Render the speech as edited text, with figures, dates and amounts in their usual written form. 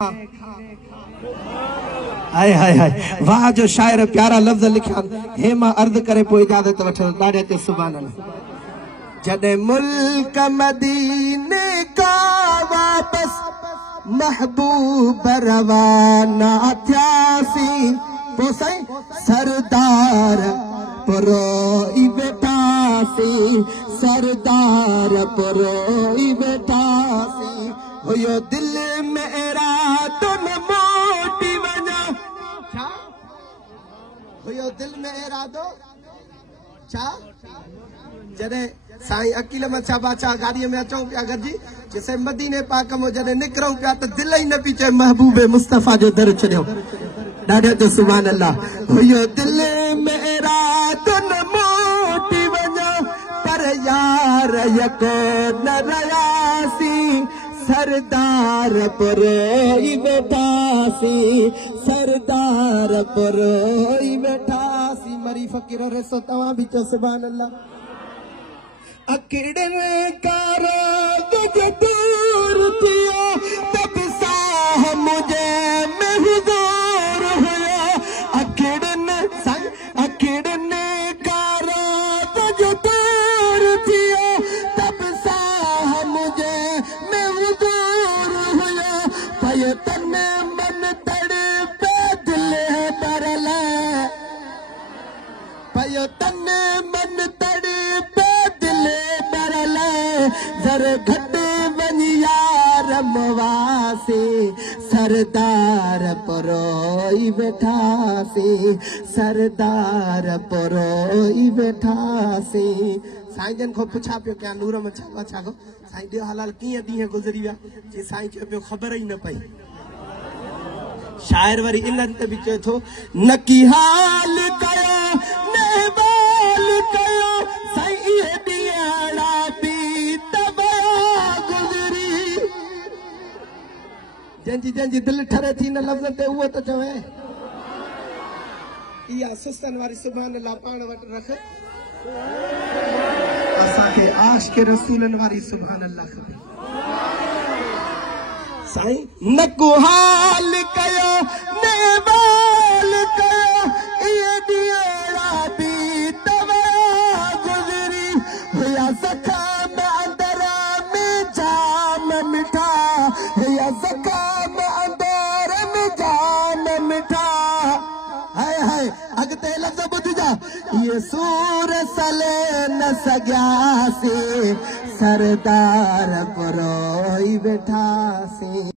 हाय हाय हाय वाह जो शायर प्यारा लफ्ज लिखा हे मां अर्ज करे पोइ इजाजत वठो दादा ते सुभान अल्लाह जदे मुल्क मदीने का वापस महबूब रवाना थियासी पोसई सरदार परोई बेटासी सरदार परोई बेटासी होयो दिल मेरा तुम मोटी वना क्या होयो दिल में इरादो क्या जरे साईं अकील मच्छा बादशाह गाड़ी में अचो पिया गजी जैसे मदीने पाक में जरे निकरो पिया तो दिल ही न पीछे महबूब मुस्तफा जो दर छड़ियो दादा तो सुभान अल्लाह होयो दिल में इरादो न मोटी वना पर यार यको न रयासी सरदार परोई बेटासी सरदार परोई बेटासी मरी फकीर रेसो तवा भी तो सुभान अल्लाह अकेड़न कारो तुझ दूर थियो तब साह मुझे में हुजूर हुआ अकेड़न कारो तुझ दूर थियो तब साह मुझे में हुजूर हुआ पय तने मन तड़पे दिल बरले पय तने मन तड़पे दिल बरले जर घट बनी यार मवासी सरदार परोई बैठासी सरदार परोई बैठासी साईं जन को पुछा पियो क्या नूर में छा छा को साईं दियो हलाल कीअं ॾींहं गुज़री विया जे साईं खे पियो ख़बर ई न पई शायर वरी इन्हनि ते बि चए थो न की हाल कयो न बाल कयो साईं इहे ॾींहं बि तबाह गुज़री जंहिंजी दिलि ठरे थी न लफ़्ज़ ते उहो त चवे इहा सुस्तनि वारी सुभान अल्लाह पाण वटि रख असांखे आशिक़ रसूलनि वारी सुभान अल्लाह खपे साईं न को हाल कयो न बाल कयो इहे ॾींहं बि तबाह गुज़री हुया ज़ख़म अंदर में जाम मिठा हुया ज़ख़म अंदर में जाम मिठा हाय हाय अॻिते लफ़्ज़ ॿुधिजा ये सूर सले न सॻियासी सरदार परोई वेठासी।